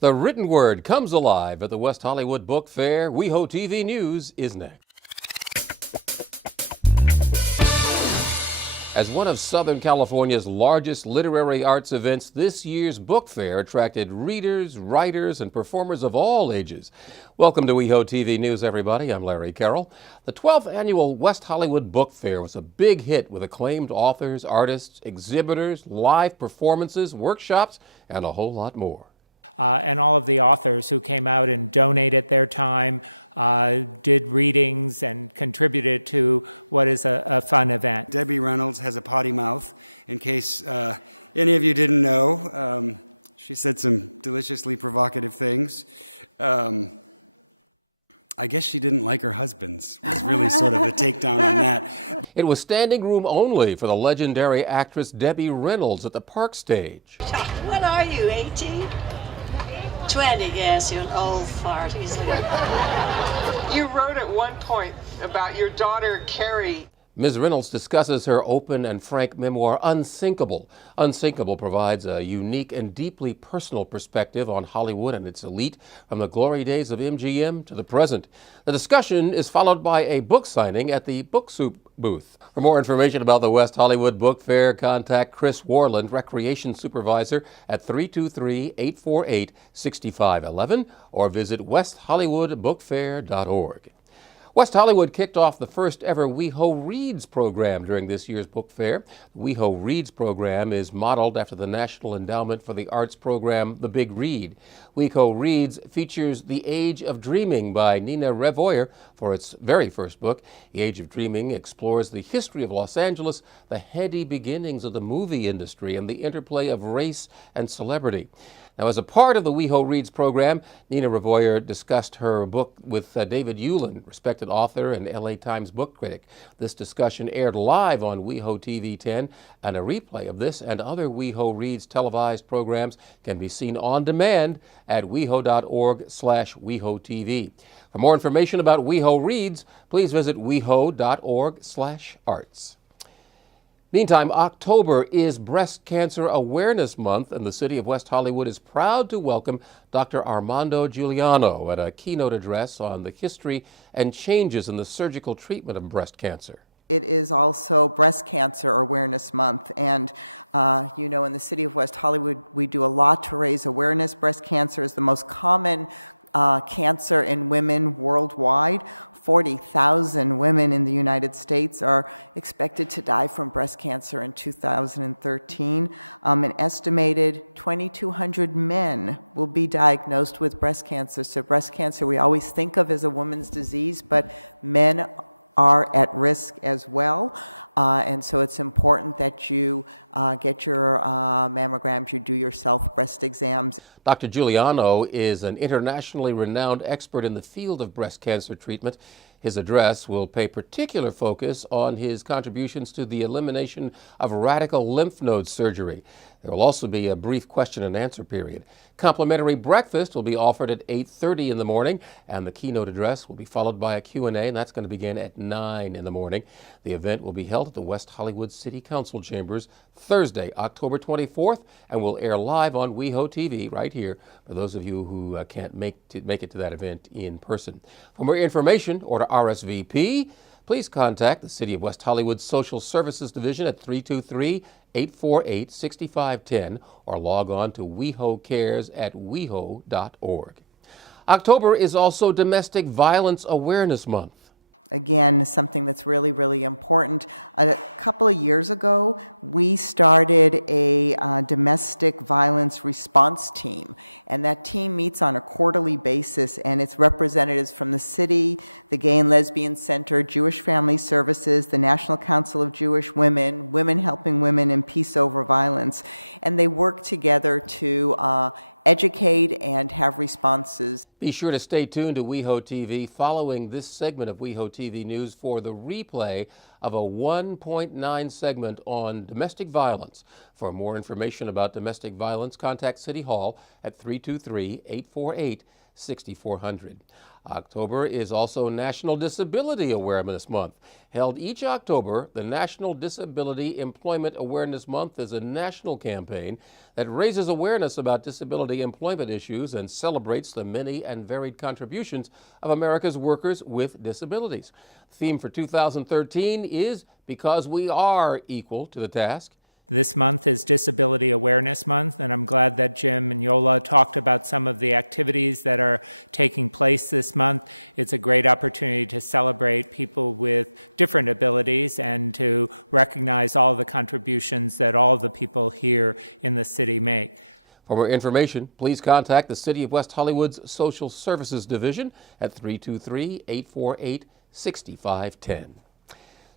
The written word comes alive at the West Hollywood Book Fair. WehoTV News is next. As one of Southern California's largest literary arts events, this year's book fair attracted readers, writers, and performers of all ages. Welcome to WehoTV News, everybody. I'm Larry Carroll. The 12th annual West Hollywood Book Fair was a big hit with acclaimed authors, artists, exhibitors, live performances, workshops, and a whole lot more. And all of the authors who came out and donated their time, did readings, and contributed to what is a fun event. Debbie Reynolds has a potty mouth, in case any of you didn't know. She said some deliciously provocative things. I guess she didn't like her husband's. It was really sort of a takedown on that. It was standing room only for the legendary actress Debbie Reynolds at the Park stage. What are you, 18? 20, yes, you're an old fart. You wrote at one point about your daughter, Carrie. Ms. Reynolds discusses her open and frank memoir, Unsinkable. Unsinkable provides a unique and deeply personal perspective on Hollywood and its elite, from the glory days of MGM to the present. The discussion is followed by a book signing at the Book Soup booth. For more information about the West Hollywood Book Fair, contact Chris Warland, Recreation Supervisor, at 323-848-6511 or visit westhollywoodbookfair.org. West Hollywood kicked off the first ever WeHo Reads program during this year's book fair. The WeHo Reads program is modeled after the National Endowment for the Arts program, The Big Read. WeHo Reads features The Age of Dreaming by Nina Revoyer for its very first book. The Age of Dreaming explores the history of Los Angeles, the heady beginnings of the movie industry, and the interplay of race and celebrity. Now, as a part of the WeHo Reads program, Nina Revoyer discussed her book with David Hewlin, respected author and LA Times book critic. This discussion aired live on WehoTV 10, and a replay of this and other WeHo Reads televised programs can be seen on demand at weho.org/WehoTV. For more information about WeHo Reads, please visit weho.org/arts. Meantime, October is Breast Cancer Awareness Month, and the city of West Hollywood is proud to welcome Dr. Armando Giuliano at a keynote address on the history and changes in the surgical treatment of breast cancer. It is also Breast Cancer Awareness Month, and in the city of West Hollywood, we do a lot to raise awareness. Breast cancer is the most common cancer in women worldwide. 40,000 women in the United States are expected to die from breast cancer in 2013. An estimated 2,200 men will be diagnosed with breast cancer. So breast cancer we always think of as a woman's disease, but men are at risk as well. And so it's important that you get your mammograms, you do your self-breast exams. Dr. Giuliano is an internationally renowned expert in the field of breast cancer treatment. His address will pay particular focus on his contributions to the elimination of radical lymph node surgery. There will also be a brief question and answer period. Complimentary breakfast will be offered at 8:30 in the morning, and the keynote address will be followed by a Q&A, and that's going to begin at 9 in the morning. The event will be held at the West Hollywood City Council Chambers Thursday, October 24th, and will air live on WehoTV right here for those of you who can't make it to that event in person. For more information or to RSVP, please contact the City of West Hollywood Social Services Division at 323-848-6510 or log on to wehocares@weho.org. October is also Domestic Violence Awareness Month. Again, something that's really, really important. A couple of years ago, we started a domestic violence response team, and that team meets on a quarterly basis, and it's representatives from the city, the Gay and Lesbian Center, Jewish Family Services, the National Council of Jewish Women, Women Helping Women, and Peace Over Violence. And they work together to educate and have responses. Be sure to stay tuned to WehoTV following this segment of WehoTV News for the replay of a 1.9 segment on domestic violence. For more information about domestic violence, contact City Hall at 323-848-6400. October is also National Disability Awareness Month. Held each October, the National Disability Employment Awareness Month is a national campaign that raises awareness about disability employment issues and celebrates the many and varied contributions of America's workers with disabilities. The theme for 2013 is Because We Are Equal to the Task. This month is Disability Awareness Month, and I'm glad that Jim and Yola talked about some of the activities that are taking place this month. It's a great opportunity to celebrate people with different abilities and to recognize all the contributions that all the people here in the city make. For more information, please contact the City of West Hollywood's Social Services Division at 323-848-6510.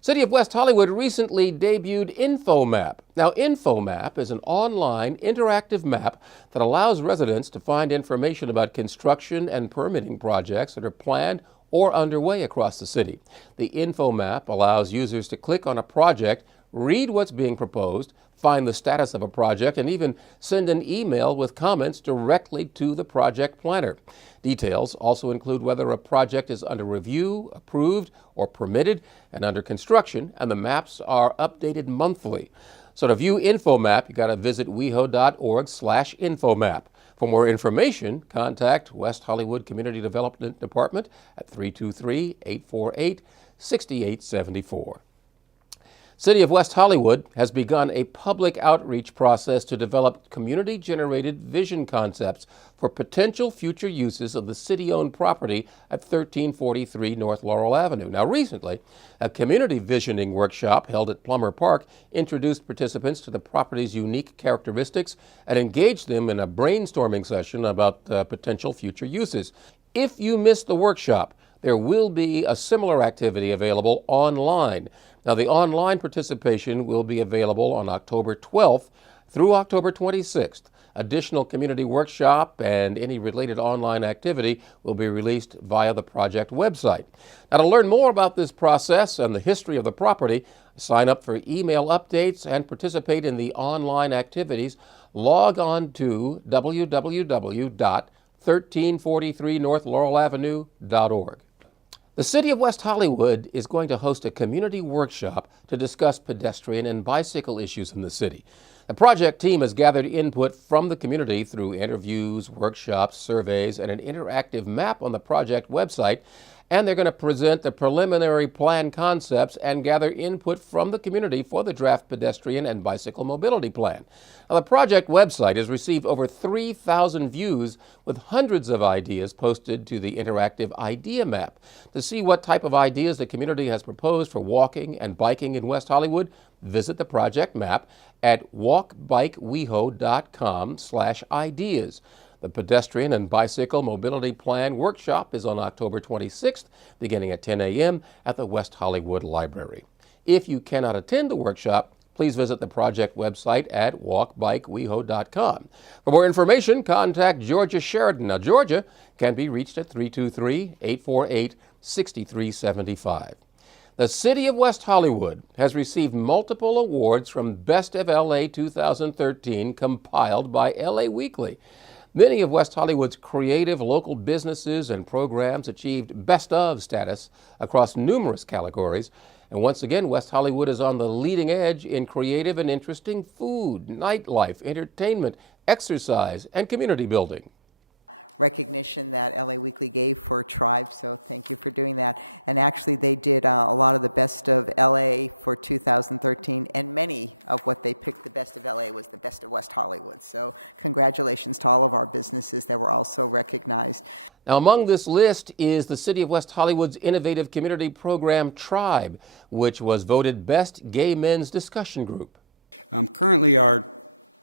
City of West Hollywood recently debuted InfoMap. Now, InfoMap is an online interactive map that allows residents to find information about construction and permitting projects that are planned or underway across the city. The InfoMap allows users to click on a project, read what's being proposed, find the status of a project, and even send an email with comments directly to the project planner. Details also include whether a project is under review, approved, or permitted, and under construction, and the maps are updated monthly. So to view InfoMap, you got to visit weho.org/infomap. For more information, contact West Hollywood Community Development Department at 323-848-6874. City of West Hollywood has begun a public outreach process to develop community-generated vision concepts for potential future uses of the city-owned property at 1343 North Laurel Avenue. Now, recently, a community visioning workshop held at Plummer Park introduced participants to the property's unique characteristics and engaged them in a brainstorming session about potential future uses. If you missed the workshop, there will be a similar activity available online. Now, the online participation will be available on October 12th through October 26th. Additional community workshop and any related online activity will be released via the project website. Now, to learn more about this process and the history of the property, sign up for email updates and participate in the online activities, log on to www.1343northlaurelavenue.org. The City of West Hollywood is going to host a community workshop to discuss pedestrian and bicycle issues in the city. The project team has gathered input from the community through interviews, workshops, surveys, and an interactive map on the project website, and they're going to present the preliminary plan concepts and gather input from the community for the draft pedestrian and bicycle mobility plan. Now, the project website has received over 3,000 views with hundreds of ideas posted to the interactive idea map. To see what type of ideas the community has proposed for walking and biking in West Hollywood, visit the project map at walkbikeweho.com/ideas. The Pedestrian and Bicycle Mobility Plan Workshop is on October 26th, beginning at 10 a.m. at the West Hollywood Library. If you cannot attend the workshop, please visit the project website at walkbikeweho.com. For more information, contact Georgia Sheridan. Now, Georgia can be reached at 323-848-6375. The City of West Hollywood has received multiple awards from Best of LA 2013 compiled by LA Weekly. Many of West Hollywood's creative local businesses and programs achieved Best of status across numerous categories. And once again, West Hollywood is on the leading edge in creative and interesting food, nightlife, entertainment, exercise, and community building. Recognition that LA Weekly gave for Tribe, so thank you for doing that. And actually, they did a lot of the Best of LA for 2013, and many of what they picked the Best of LA was the Best of West Hollywood. So congratulations to all of our businesses that were also recognized. Now, among this list is the City of West Hollywood's innovative community program, Tribe, which was voted Best Gay Men's Discussion Group. Currently, our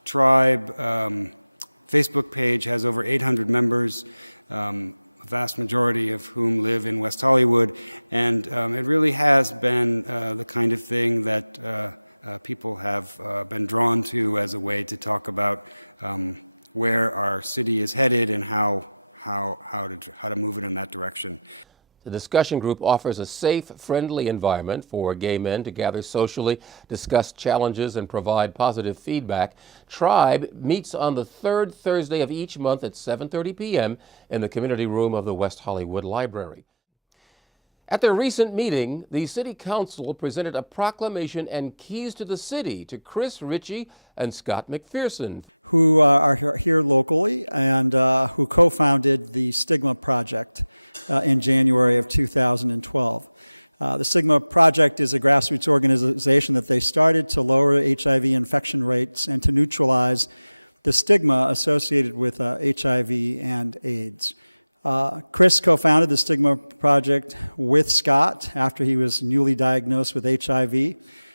Tribe Facebook page has over 800 members, a vast majority of whom live in West Hollywood, and it really has been the kind of thing that people have been drawn to as a way to talk about where our city is headed and how to move it in that direction. The discussion group offers a safe, friendly environment for gay men to gather socially, discuss challenges, and provide positive feedback. Tribe meets on the third Thursday of each month at 7:30 p.m. in the community room of the West Hollywood Library. At their recent meeting, the City Council presented a proclamation and keys to the city to Chris Richey and Scott McPherson, who are here locally and who co-founded the Stigma Project in January of 2012. The Stigma Project is a grassroots organization that they started to lower HIV infection rates and to neutralize the stigma associated with HIV and AIDS. Chris co-founded the Stigma Project with Scott after he was newly diagnosed with HIV,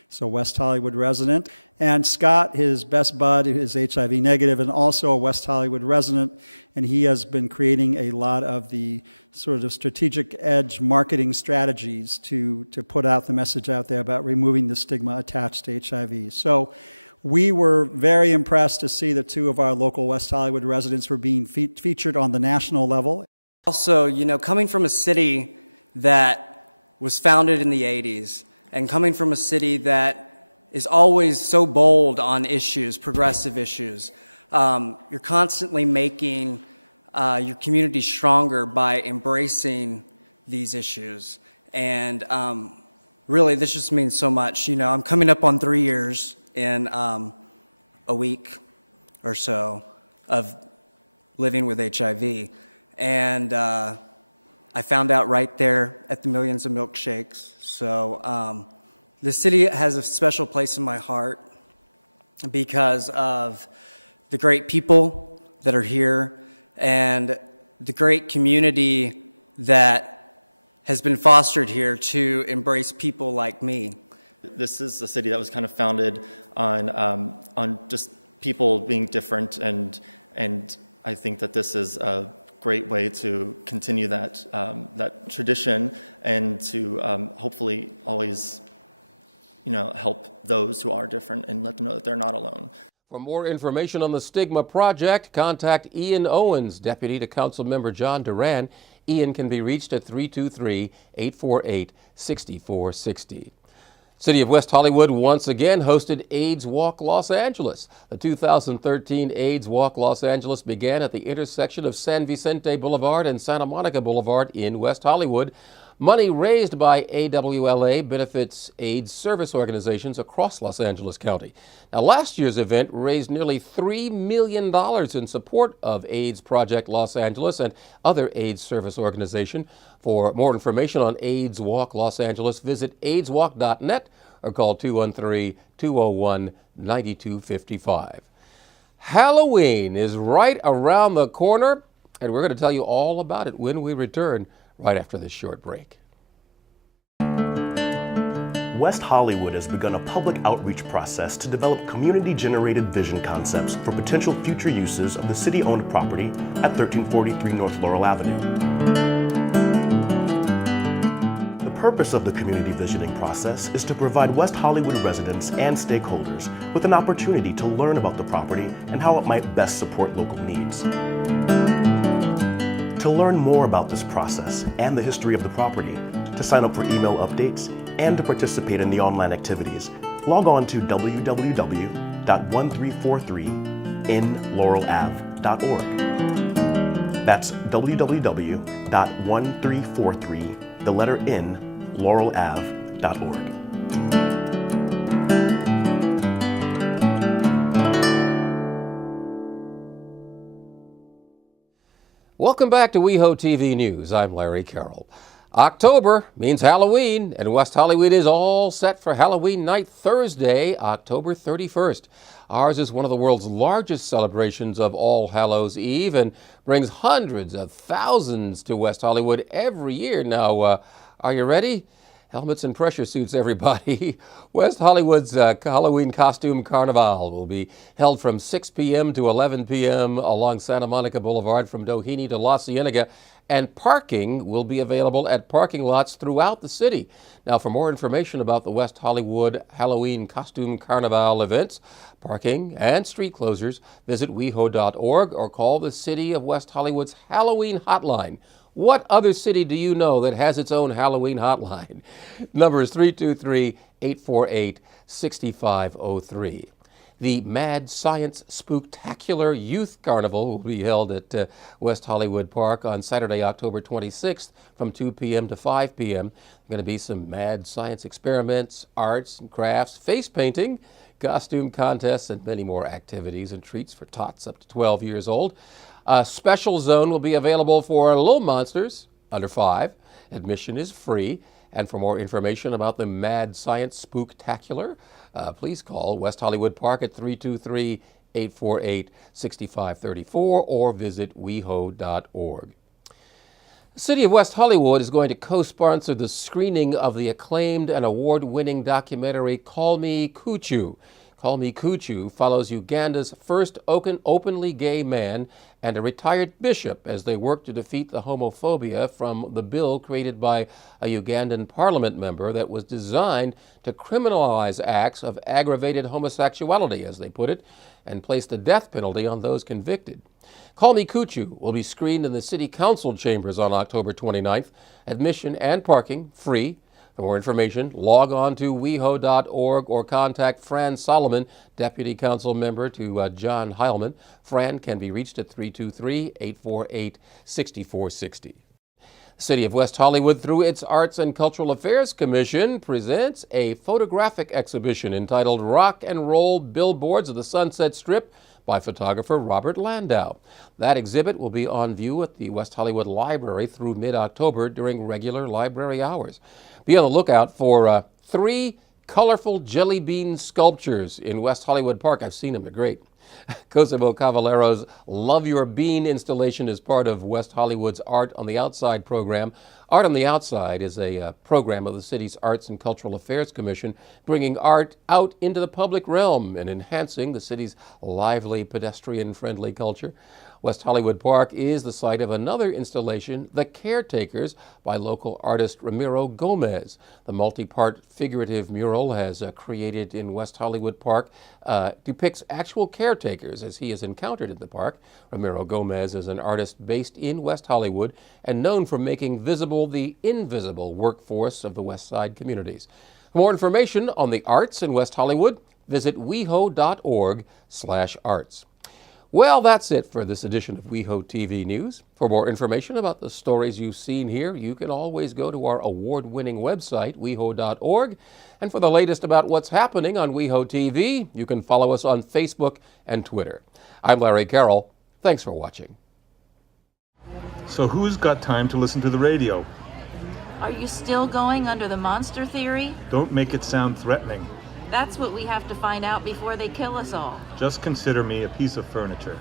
so West Hollywood resident. And Scott, his best bud, is HIV negative and also a West Hollywood resident, and he has been creating a lot of the sort of strategic edge marketing strategies to put out the message out there about removing the stigma attached to HIV. So we were very impressed to see that two of our local West Hollywood residents were being featured on the national level. Also, coming from a city that was founded in the 80s and coming from a city that is always so bold on issues, progressive issues, you're constantly making your community stronger by embracing these issues. And really, this just means so much. I'm coming up on 3 years in a week or so of living with HIV. And I found out right there at the Millions of Milkshakes. So the city has a special place in my heart because of the great people that are here and the great community that has been fostered here to embrace people like me. This is a city that was kind of founded on just people being different, and I think that this is a great way to continue that tradition and to hopefully always, help those who are different and let them know that they're not alone. For more information on the Stigma Project, contact Ian Owens, deputy to Councilmember John Duran. Ian can be reached at 323-848-6460. City of West Hollywood once again hosted AIDS Walk Los Angeles. The 2013 AIDS Walk Los Angeles began at the intersection of San Vicente Boulevard and Santa Monica Boulevard in West Hollywood. Money raised by AWLA benefits AIDS service organizations across Los Angeles County. Now, last year's event raised nearly $3 million in support of AIDS Project Los Angeles and other AIDS service organizations. For more information on AIDS Walk Los Angeles, visit aidswalk.net or call 213-201-9255. Halloween is right around the corner, and we're going to tell you all about it when we return right after this short break. West Hollywood has begun a public outreach process to develop community-generated vision concepts for potential future uses of the city-owned property at 1343 North Laurel Avenue. The purpose of the community visioning process is to provide West Hollywood residents and stakeholders with an opportunity to learn about the property and how it might best support local needs. To learn more about this process and the history of the property, to sign up for email updates, and to participate in the online activities, log on to www.1343inlaurelave.org. That's www.1343inlaurelave.org. Welcome back to WehoTV News. I'm Larry Carroll. October means Halloween, and West Hollywood is all set for Halloween night Thursday, October 31st. Ours is one of the world's largest celebrations of All Hallows Eve and brings hundreds of thousands to West Hollywood every year. Now, are you ready? Helmets and pressure suits, everybody. West Hollywood's Halloween Costume Carnival will be held from 6 p.m. to 11 p.m. along Santa Monica Boulevard from Doheny to La Cienega, and parking will be available at parking lots throughout the city. Now, for more information about the West Hollywood Halloween Costume Carnival events, parking, and street closures, visit weho.org or call the City of West Hollywood's Halloween hotline, What other city do you know that has its own Halloween hotline? Number is 323-848-6503. The Mad Science Spooktacular Youth Carnival will be held at West Hollywood Park on Saturday, October 26th from 2 p.m. to 5 p.m. Going to be some mad science experiments, arts and crafts, face painting, costume contests, and many more activities and treats for tots up to 12 years old. A special zone will be available for little monsters under 5. Admission is free. And for more information about the Mad Science Spooktacular, please call West Hollywood Park at 323-848-6534 or visit WehoTV.org. The City of West Hollywood is going to co-sponsor the screening of the acclaimed and award-winning documentary Call Me Kuchu. Call Me Kuchu follows Uganda's first openly gay man and a retired bishop as they work to defeat the homophobia from the bill created by a Ugandan parliament member that was designed to criminalize acts of aggravated homosexuality, as they put it, and place the death penalty on those convicted. Call Me Kuchu will be screened in the City Council chambers on October 29th. Admission and parking free. For more information, log on to WehoTV.org or contact Fran Solomon, Deputy Council Member to John Heilman. Fran can be reached at 323-848-6460. The City of West Hollywood, through its Arts and Cultural Affairs Commission, presents a photographic exhibition entitled Rock and Roll Billboards of the Sunset Strip by photographer Robert Landau. That exhibit will be on view at the West Hollywood Library through mid-October during regular library hours. Be on the lookout for 3 colorful jelly bean sculptures in West Hollywood Park. I've seen them, they're great. Kosovo Cavallero's Love Your Bean installation is part of West Hollywood's Art on the Outside program. Art on the Outside is a program of the city's Arts and Cultural Affairs Commission, bringing art out into the public realm and enhancing the city's lively, pedestrian-friendly culture. West Hollywood Park is the site of another installation, The Caretakers, by local artist Ramiro Gomez. The multi-part figurative mural created in West Hollywood Park depicts actual caretakers as he is encountered in the park. Ramiro Gomez is an artist based in West Hollywood and known for making visible the invisible workforce of the West Side communities. For more information on the arts in West Hollywood, visit WehoTV.org/arts. Well, that's it for this edition of WehoTV News. For more information about the stories you've seen here, you can always go to our award-winning website, WehoTV.org. And for the latest about what's happening on WehoTV, you can follow us on Facebook and Twitter. I'm Larry Carroll. Thanks for watching. So who's got time to listen to the radio? Are you still going under the monster theory? Don't make it sound threatening. That's what we have to find out before they kill us all. Just consider me a piece of furniture.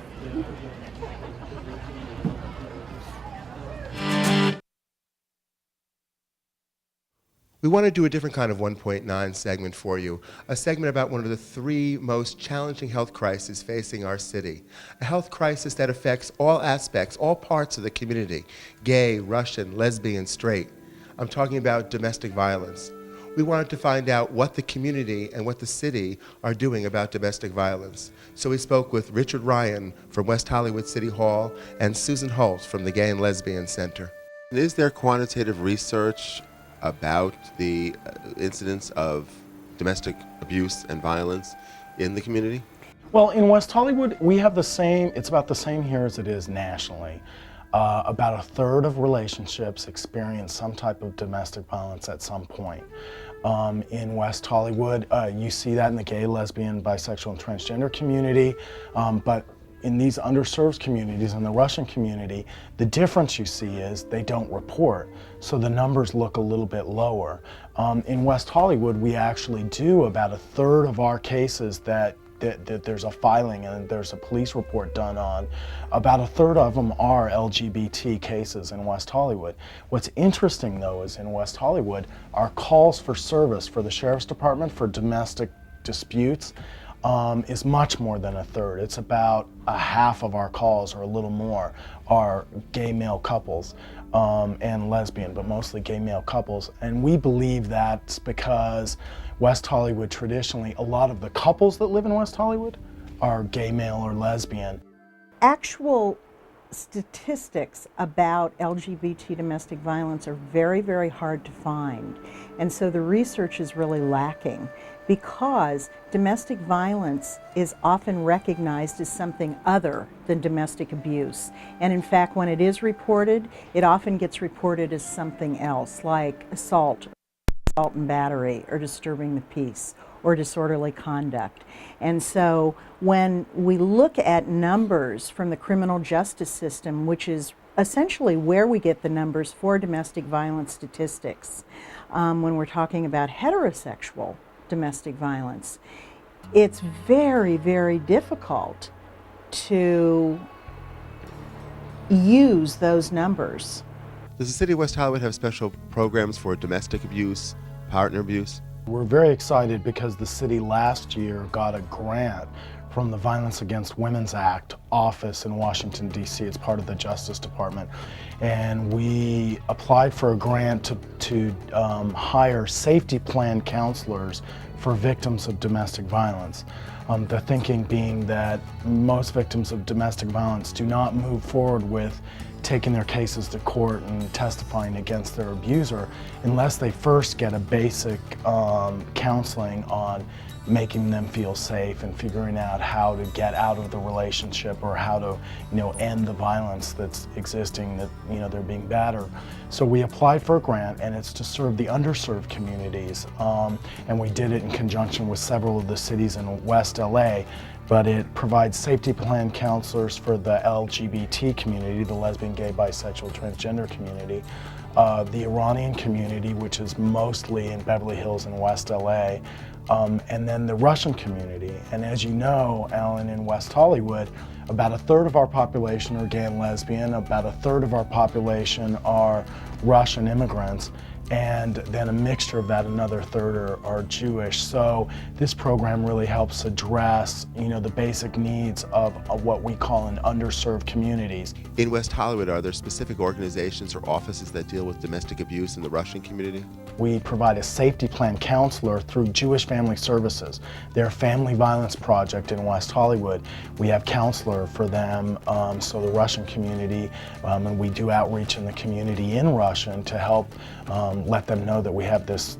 We want to do a different kind of 1.9 segment for you, a segment about one of the 3 most challenging health crises facing our city, a health crisis that affects all aspects, all parts of the community, gay, Russian, lesbian, straight. I'm talking about domestic violence. We wanted to find out what the community and what the city are doing about domestic violence. So we spoke with Richard Ryan from West Hollywood City Hall and Susan Holt from the Gay and Lesbian Center. Is there quantitative research about the incidence of domestic abuse and violence in the community? Well, in West Hollywood, we have the same, it's about the same here as it is nationally. About 1/3 of relationships experience some type of domestic violence at some point. In West Hollywood, you see that in the gay, lesbian, bisexual, and transgender community, but in these underserved communities, in the Russian community, the difference you see is they don't report, so the numbers look a little bit lower. In West Hollywood, we actually do about 1/3 of our cases that there's a filing and there's a police report done on. About 1/3 of them are LGBT cases in West Hollywood. What's interesting though is in West Hollywood, our calls for service for the Sheriff's Department for domestic disputes is much more than 1/3. It's about 1/2 of our calls, or a little more, are gay male couples and lesbian, but mostly gay male couples. And we believe that's because West Hollywood traditionally, a lot of the couples that live in West Hollywood are gay male or lesbian. Actual statistics about LGBT domestic violence are very, very hard to find. And so the research is really lacking because domestic violence is often recognized as something other than domestic abuse. And in fact, when it is reported, it often gets reported as something else, like assault and battery, or disturbing the peace, or disorderly conduct. And so when we look at numbers from the criminal justice system, which is essentially where we get the numbers for domestic violence statistics, when we're talking about heterosexual domestic violence, it's very, very difficult to use those numbers. Does the City of West Hollywood have special programs for domestic abuse, partner abuse? We're very excited because the city last year got a grant from the Violence Against Women's Act office in Washington, D.C. It's part of the Justice Department. And we applied for a grant to hire safety plan counselors for victims of domestic violence. The thinking being that most victims of domestic violence do not move forward with taking their cases to court and testifying against their abuser unless they first get a basic counseling on making them feel safe and figuring out how to get out of the relationship or how to, end the violence that's existing, that, they're being battered. So we applied for a grant, and it's to serve the underserved communities. And we did it in conjunction with several of the cities in West LA, but it provides safety plan counselors for the LGBT community, the lesbian, gay, bisexual, transgender community, the Iranian community, which is mostly in Beverly Hills and West LA, and then the Russian community. And as you know, Alan, in West Hollywood, about a third of our population are gay and lesbian, about a third of our population are Russian immigrants, and then a mixture of that, another third are Jewish. So this program really helps address, the basic needs of what we call in underserved communities. In West Hollywood, are there specific organizations or offices that deal with domestic abuse in the Russian community? We provide a safety plan counselor through Jewish Family Services. They're a family violence project in West Hollywood. We have counselor for them, so the Russian community, and we do outreach in the community in Russian to help let them know that we have this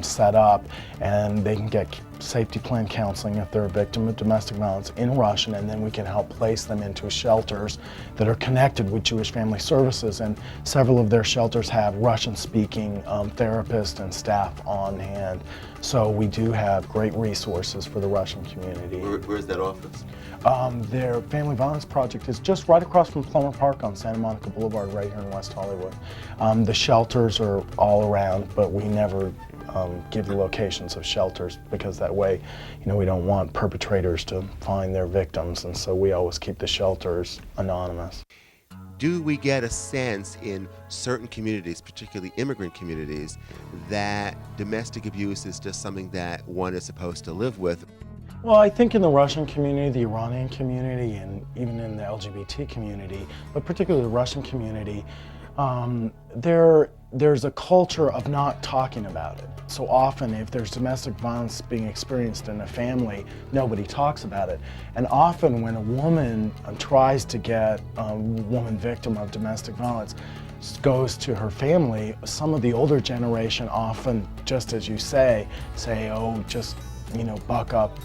set up, and they can get safety plan counseling if they're a victim of domestic violence in Russian, and then we can help place them into shelters that are connected with Jewish Family Services, and several of their shelters have Russian-speaking therapists and staff on hand. So we do have great resources for the Russian community. Where's that office? Their family violence project is just right across from Plummer Park on Santa Monica Boulevard, right here in West Hollywood. The shelters are all around, but we never give the locations of shelters because that way, we don't want perpetrators to find their victims, and so we always keep the shelters anonymous. Do we get a sense in certain communities, particularly immigrant communities, that domestic abuse is just something that one is supposed to live with? Well, I think in the Russian community, the Iranian community, and even in the LGBT community, but particularly the Russian community, there's a culture of not talking about it. So often if there's domestic violence being experienced in a family, nobody talks about it. And often when a woman tries to get a woman victim of domestic violence, goes to her family, some of the older generation often, just as you say, oh, just, buck up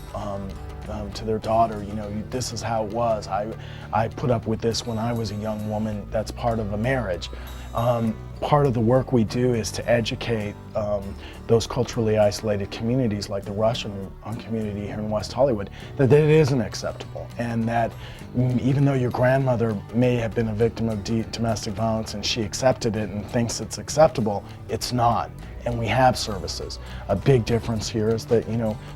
to their daughter, this is how it was. I put up with this when I was a young woman. That's part of a marriage. Part of the work we do is to educate those culturally isolated communities like the Russian community here in West Hollywood that it isn't acceptable, and that even though your grandmother may have been a victim of domestic violence and she accepted it and thinks it's acceptable, it's not. And we have services. A big difference here is that,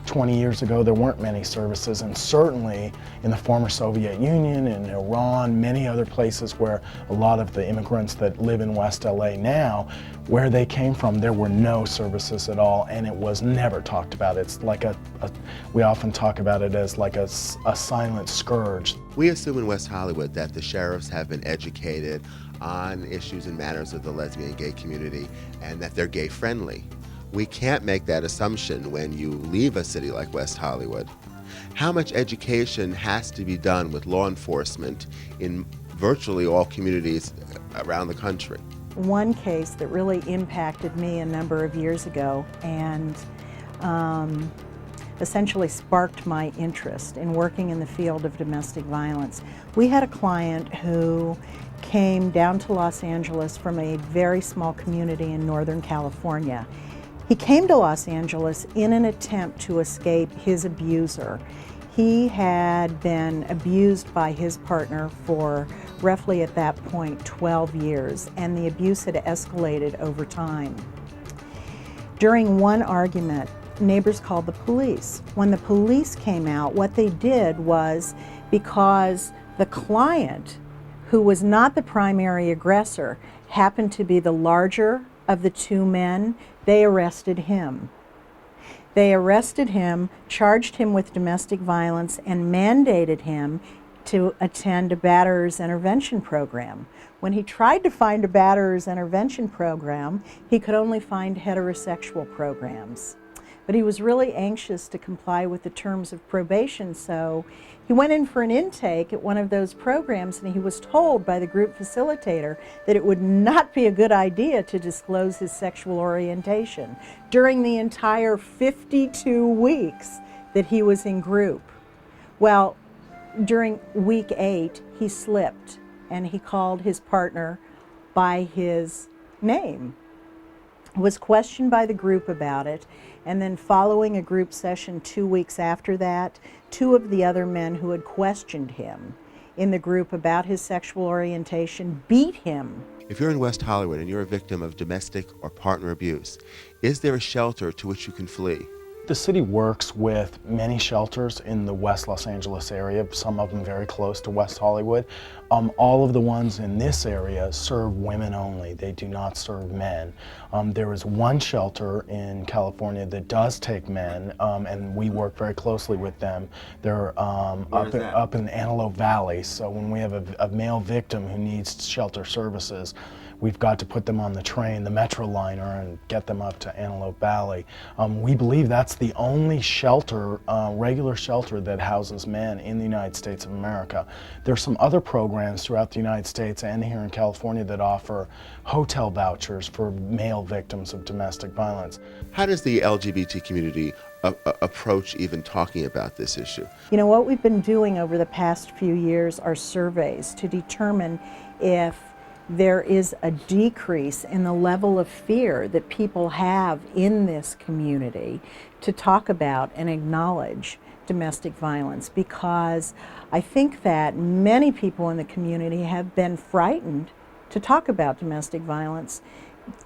20 years ago there weren't many services, and certainly in the former Soviet Union, in Iran, many other places where a lot of the immigrants that live in West LA now, where they came from, there were no services at all, and it was never talked about. It's like we often talk about it as like a silent scourge. We assume in West Hollywood that the sheriffs have been educated on issues and matters of the lesbian and gay community and that they're gay friendly. We can't make that assumption when you leave a city like West Hollywood. How much education has to be done with law enforcement in virtually all communities around the country. One case that really impacted me a number of years ago and essentially sparked my interest in working in the field of domestic violence. We had a client who came down to Los Angeles from a very small community in Northern California. He came to Los Angeles in an attempt to escape his abuser. He had been abused by his partner for roughly at that point 12 years, and the abuse had escalated over time. During one argument, neighbors called the police. When the police came out, what they did was, because the client, who was not the primary aggressor, happened to be the larger of the two men, they arrested him. They arrested him, charged him with domestic violence, and mandated him to attend a batterer's intervention program. When he tried to find a batterer's intervention program, he could only find heterosexual programs. But he was really anxious to comply with the terms of probation, so he went in for an intake at one of those programs, and he was told by the group facilitator that it would not be a good idea to disclose his sexual orientation during the entire 52 weeks that he was in group. Well, during week 8, he slipped and he called his partner by his name, was questioned by the group about it, and then following a group session 2 weeks after that, 2 of the other men who had questioned him in the group about his sexual orientation beat him. If you're in West Hollywood and you're a victim of domestic or partner abuse, is there a shelter to which you can flee? The city works with many shelters in the West Los Angeles area, some of them very close to West Hollywood. All of the ones in this area serve women only. They do not serve men. There is one shelter in California that does take men, and we work very closely with them. They're up in Antelope Valley, so when we have a male victim who needs shelter services, we've got to put them on the train, the Metro liner, and get them up to Antelope Valley. We believe that's the only shelter, regular shelter, that houses men in the United States of America. There are some other programs throughout the United States and here in California that offer hotel vouchers for male victims of domestic violence. How does the LGBT community approach even talking about this issue? You know, what we've been doing over the past few years are surveys to determine if there is a decrease in the level of fear that people have in this community to talk about and acknowledge domestic violence, because I think that many people in the community have been frightened to talk about domestic violence,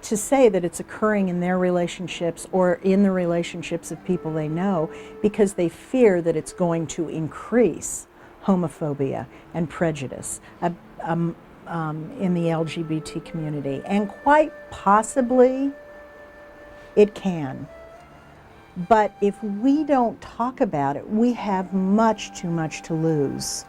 to say that it's occurring in their relationships or in the relationships of people they know, because they fear that it's going to increase homophobia and prejudice in the LGBT community, and quite possibly it can. But if we don't talk about it, we have much too much to lose.